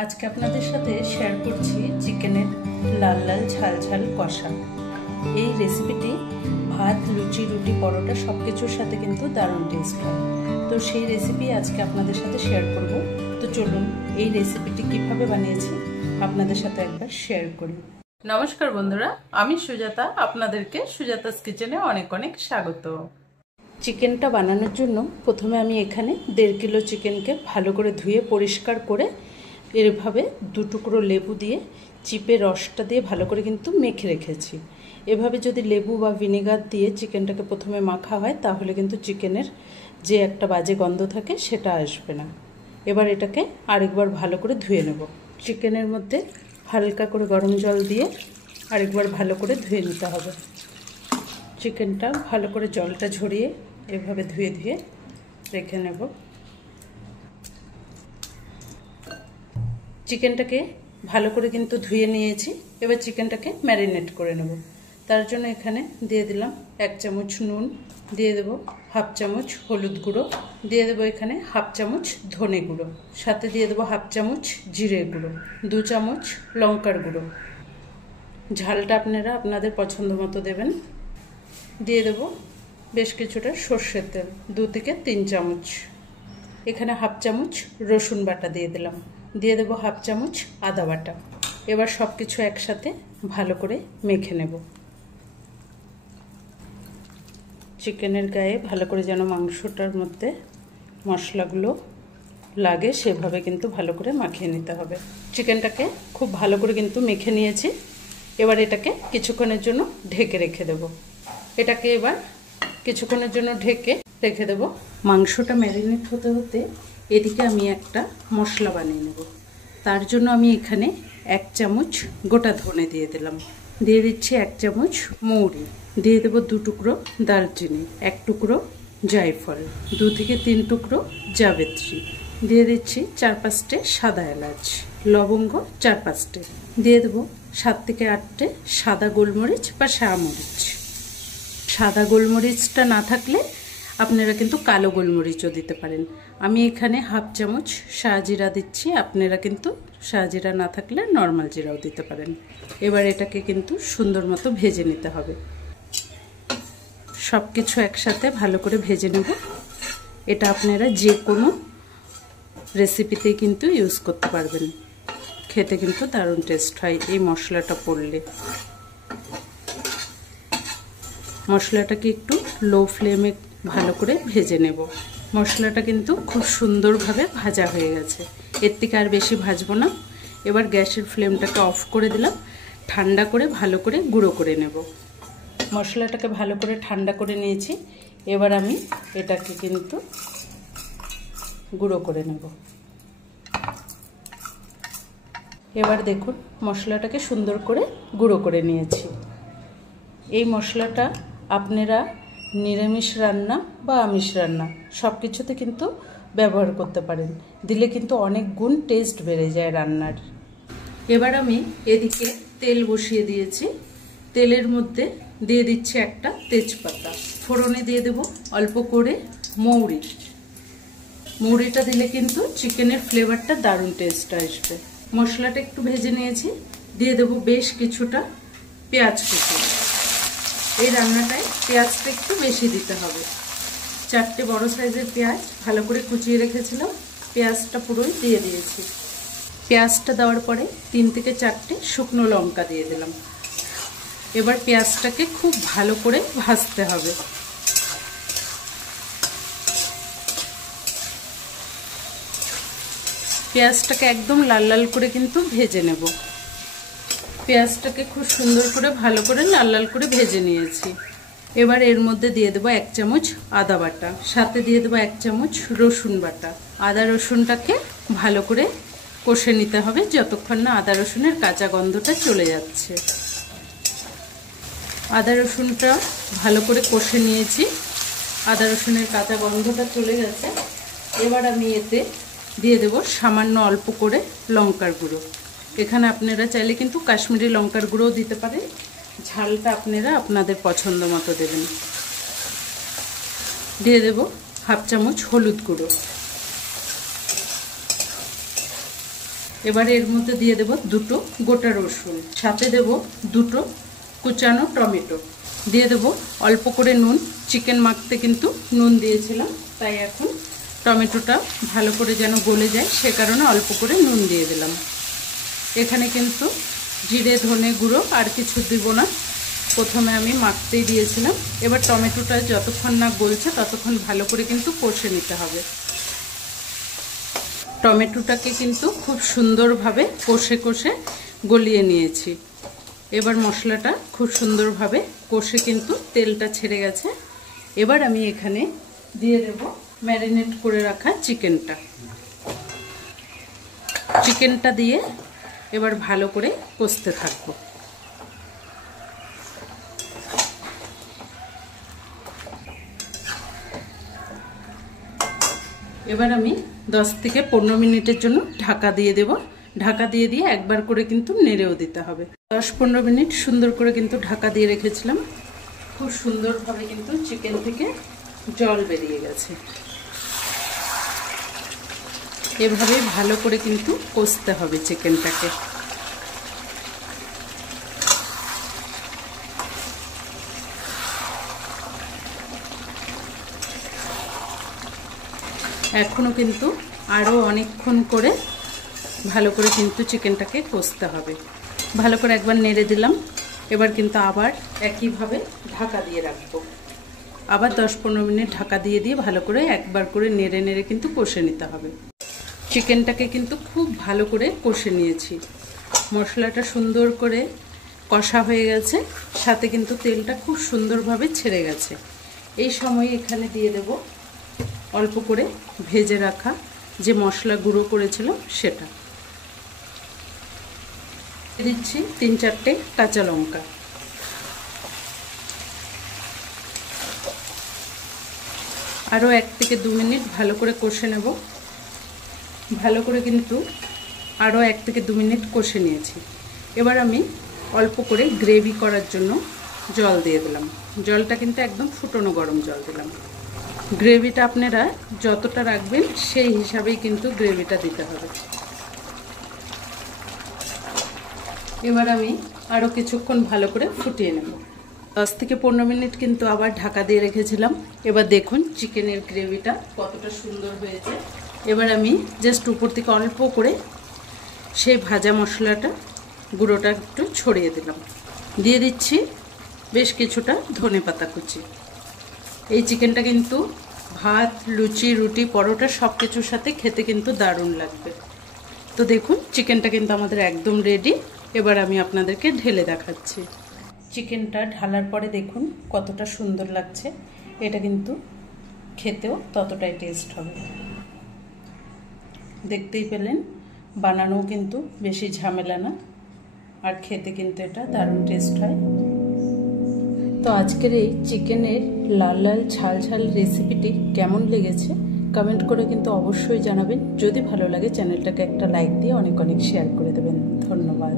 আজকে আপনাদের সাথে শেয়ার করছি চিকেনের লাল লাল ঝাল ঝাল কষা। এই রেসিপিটি ভাত, লুচি, রুটি, পরোটা সব কিছুর সাথে কিন্তু দারুণ টেস্ট হয়। তো সেই রেসিপি আজকে আপনাদের সাথে শেয়ার করব। তো চলুন এই রেসিপিটি কিভাবে বানিয়েছি আপনাদের সাথে একবার শেয়ার করি। নমস্কার বন্ধুরা, আমি সুজাতা, আপনাদেরকে সুজাতাস কিচেনে অনেক অনেক স্বাগত। চিকেনটা বানানোর জন্য প্রথমে আমি এখানে 1.5 কিলো চিকেনকে ভালো করে ধুয়ে পরিষ্কার করে এভাবে 2 টুকরো লেবু দিয়ে চিপে রসটা দিয়ে ভালো করে কিন্তু মেখে রেখেছি। এভাবে যদি লেবু বা ভিনেগার দিয়ে চিকেনটাকে প্রথমে মাখা হয় তাহলে কিন্তু চিকেনের যে একটা বাজে গন্ধ থাকে সেটা আসবে না। এবার এটাকে আরেকবার ভালো করে ধুয়ে নেব। চিকেনের মধ্যে হালকা করে গরম জল দিয়ে আরেকবার ভালো করে ধুয়ে নিতে হবে। চিকেনটা ভালো করে জলটা ঝরিয়ে এভাবে ধুয়ে ধুয়ে রেখে নেব। চিকেনটাকে ভালো করে কিন্তু ধুয়ে নিয়েছি। এবার চিকেনটাকে ম্যারিনেট করে নেব। তার জন্য এখানে দিয়ে দিলাম 1 চামচ নুন, দিয়ে দেব 1/2 চামচ হলুদ গুঁড়ো, দিয়ে দেবো এখানে 1/2 চামচ ধনে গুঁড়ো, সাথে দিয়ে দেবো 1/2 চামচ জিরে গুঁড়ো, 2 চামচ লঙ্কার গুঁড়ো। ঝালটা আপনারা আপনাদের পছন্দ মতো দেবেন। দিয়ে দেবো বেশ কিছুটা সর্ষের তেল, 2 থেকে 3 চামচ। এখানে 1/2 চামচ রসুন বাটা দিয়ে দিলাম, দিয়ে দেবো 1/2 চামচ আদা বাটা। এবার সব কিছু একসাথে ভালো করে মেখে নেব। চিকেনের গায়ে ভালো করে যেন মাংসটার মধ্যে মশলাগুলো লাগে সেভাবে কিন্তু ভালো করে মাখিয়ে নিতে হবে। চিকেনটাকে খুব ভালো করে কিন্তু মেখে নিয়েছি। এবার এটাকে কিছুক্ষণের জন্য ঢেকে রেখে দেব। এটাকে এবার কিছুক্ষণের জন্য ঢেকে রেখে দেব। মাংসটা ম্যারিনেট হতে হতে এদিকে আমি একটা মশলা বানিয়ে নেব। তার জন্য আমি এখানে 1 চামচ গোটা ধনে দিয়ে দিলাম, দিয়ে দিচ্ছি 1 চামচ মৌরি, দিয়ে দেবো 2 টুকরো দারচিনি, 1 টুকরো জায়ফল, 2 থেকে 3 টুকরো জাবিত্রি, দিয়ে দিচ্ছি 4-5টে সাদা এলাচ, লবঙ্গ 4-5টে, দিয়ে দেবো 7 থেকে 8টে সাদা গোলমরিচ বা শামরিচ। সাদা গোলমরিচটা না থাকলে আপনারা কিন্তু কালো গোলমরিচও দিতে পারেন। আমি এখানে 1/2 চামচ শাহজিরা দিচ্ছি, আপনারা কিন্তু শাহজিরা না থাকলে নর্মাল জিরাও দিতে পারেন। এবার এটাকে কিন্তু সুন্দর মতো ভেজে নিতে হবে। সব কিছু একসাথে ভালো করে ভেজে নেব। এটা আপনারা যে কোনো রেসিপিতে কিন্তু ইউজ করতে পারবেন। খেতে কিন্তু দারুণ টেস্ট হয় এই মশলাটা পড়লে। মশলাটাকে একটু লো ফ্লেমে ভালো করে ভেজে নেব। মশলাটা কিন্তু খুব সুন্দরভাবে ভাজা হয়ে গেছে। এর থেকে আর বেশি ভাজবো না। এবার গ্যাসের ফ্লেমটাকে অফ করে দিলাম। ঠান্ডা করে ভালো করে গুঁড়ো করে নেব। মশলাটাকে ভালো করে ঠান্ডা করে নিয়েছি। এবার আমি এটাকে কিন্তু গুঁড়ো করে নেব। এবার দেখুন মশলাটাকে সুন্দর করে গুঁড়ো করে নিয়েছি। এই মশলাটা আপনারা নিরামিষ রান্না বা আমিষ রান্না সব কিছুতে কিন্তু ব্যবহার করতে পারেন। দিলে কিন্তু অনেক গুণ টেস্ট বেড়ে যায় রান্নার। এবার আমি এদিকে তেল বসিয়ে দিয়েছি। তেলের মধ্যে দিয়ে দিচ্ছি একটা তেজপাতা, ফোড়নে দিয়ে দেব অল্প করে মৌরি। মৌরিটা দিলে কিন্তু চিকেনের ফ্লেভারটা দারুণ টেস্ট আসবে। মশলাটা একটু ভেজে নিয়েছি, দিয়ে দেব বেশ কিছুটা পেঁয়াজ কুচি। এই রান্নাটায় পেঁয়াজটা একটু বেশি দিতে হবে। 4টে বড় সাইজের পেঁয়াজ ভালো করে কুচিয়ে রেখেছিলাম, পেঁয়াজটা পুরোই দিয়ে দিয়েছি। পেঁয়াজটা দেওয়ার পরে 3 থেকে 4টে শুকনো লঙ্কা দিয়ে দিলাম। এবার পেঁয়াজটাকে খুব ভালো করে ভাজতে হবে। পেঁয়াজটাকে একদম লাল লাল করে কিন্তু ভেজে নেব। পেঁয়াজটাকে খুব সুন্দর করে ভালো করে লাল লাল করে ভেজে নিয়েছি। এবার এর মধ্যে দিয়ে দেবো 1 চামচ আদা বাটা, সাথে দিয়ে দেবো 1 চামচ রসুন বাটা। আদা রসুনটাকে ভালো করে কষে নিতে হবে যতক্ষণ না আদা রসুনের কাঁচা গন্ধটা চলে যাচ্ছে। আদা রসুনটা ভালো করে কষে নিয়েছি। আদা রসুনের কাঁচা গন্ধটা চলে গেছে। এবার আমি এতে দিয়ে দেবো সামান্য অল্প করে লঙ্কার গুঁড়ো। এখানে আপনারা চাইলে কিন্তু কাশ্মীরি লঙ্কার গুঁড়োও দিতে পারেন। ঝালটা আপনারা আপনাদের পছন্দ মতো দেবেন। দিয়ে দেব 1/2 চামচ হলুদ গুঁড়ো। এবার এর মধ্যে দিয়ে দেব দুটো গোটা রসুন, সাথে দেব দুটো কুচানো টমেটো, দিয়ে দেব অল্প করে নুন। চিকেন মাখতে কিন্তু নুন দিয়েছিলাম, তাই এখন টমেটোটা ভালো করে যেন গলে যায় সে কারণে অল্প করে নুন দিয়ে দিলাম। এখানে কিন্তু জিরে ধনে গুঁড়ো আর কিছু দিব না, প্রথমে আমি মাখতেই দিয়েছিলাম। এবার টমেটোটা যতক্ষণ না গলছে ততক্ষণ ভালো করে কিন্তু কষে নিতে হবে। টমেটোটাকে কিন্তু খুব সুন্দরভাবে কষে কষে গলিয়ে নিয়েছি। এবার মশলাটা খুব সুন্দরভাবে কষে কিন্তু তেলটা ছেড়ে গেছে। এবার আমি এখানে দিয়ে দেব ম্যারিনেট করে রাখা চিকেনটা। চিকেনটা দিয়ে এবার ভালো করে কষতে থাকবো। এবার আমি 10 থেকে 15 মিনিটের জন্য ঢাকা দিয়ে দেব। ঢাকা দিয়ে দিয়ে একবার করে কিন্তু নেড়েও দিতে হবে। 10-15 মিনিট সুন্দর করে কিন্তু ঢাকা দিয়ে রেখেছিলাম। খুব সুন্দরভাবে কিন্তু চিকেন থেকে জল বেরিয়ে গেছে। এভাবে ভালো করে কিন্তু কষতে হবে চিকেনটাকে। এখনো কিন্তু আরও অনেকক্ষণ করে ভালো করে কিন্তু চিকেনটাকে কষতে হবে। ভালো করে একবার নেড়ে দিলাম। এবার কিন্তু আবার একইভাবে ঢাকা দিয়ে রাখবো। আবার 10-15 মিনিট ঢাকা দিয়ে দিয়ে ভালো করে একবার করে নেড়ে নেড়ে কিন্তু কষে নিতে হবে। চিকেনটাকে কিন্তু খুব ভালো করে কষে নিয়েছি। মশলাটা সুন্দর করে কষা হয়ে গেছে, সাথে কিন্তু তেলটা খুব সুন্দরভাবে ছেড়ে গেছে। এই সময় এখানে দিয়ে দেব অল্প করে ভেজে রাখা যে মশলা গুঁড়ো করেছিলাম সেটা দিচ্ছি। 3-4টে কাঁচা লঙ্কা, আরও 1 থেকে 2 মিনিট ভালো করে কষে নেব। ভালো করে কিন্তু আরও 1 থেকে 2 মিনিট কষে নিয়েছি। এবার আমি অল্প করে গ্রেভি করার জন্য জল দিয়ে দিলাম। জলটা কিন্তু একদম ফুটনো গরম জল দিলাম। গ্রেভিটা আপনারা যতটা রাখবেন সেই হিসাবেই কিন্তু গ্রেভিটা দিতে হবে। এবার আমি আরও কিছুক্ষণ ভালো করে ফুটিয়ে নেব। 10 থেকে 15 মিনিট কিন্তু আবার ঢাকা দিয়ে রেখেছিলাম। এবার দেখুন চিকেনের গ্রেভিটা কতটা সুন্দর হয়েছে। এবার আমি জাস্ট উপর থেকে অল্প করে সেই ভাজা মশলাটা গুঁড়োটা একটু ছড়িয়ে দিলাম। দিয়ে দিচ্ছি বেশ কিছুটা ধনেপাতা কুচি। এই চিকেনটা কিন্তু ভাত, লুচি, রুটি, পরোটা সব কিছুর সাথে খেতে কিন্তু দারুণ লাগবে। তো দেখুন চিকেনটা কিন্তু আমাদের একদম রেডি। এবার আমি আপনাদেরকে ঢেলে দেখাচ্ছি। চিকেনটা ঢালার পরে দেখুন কতটা সুন্দর লাগছে। এটা কিন্তু খেতেও ততটাই টেস্ট হবে। দেখতেই পেলেন, বানানোও কিন্তু বেশি ঝামেলা না, আর খেতে কিন্তু এটা দারুণ টেস্ট হয়। তো আজকের এই চিকেনের লাল লাল ঝাল ঝাল রেসিপিটি কেমন লেগেছে কমেন্ট করে কিন্তু অবশ্যই জানাবেন। যদি ভালো লাগে চ্যানেলটাকে একটা লাইক দিয়ে অনেক অনেক শেয়ার করে দেবেন। ধন্যবাদ।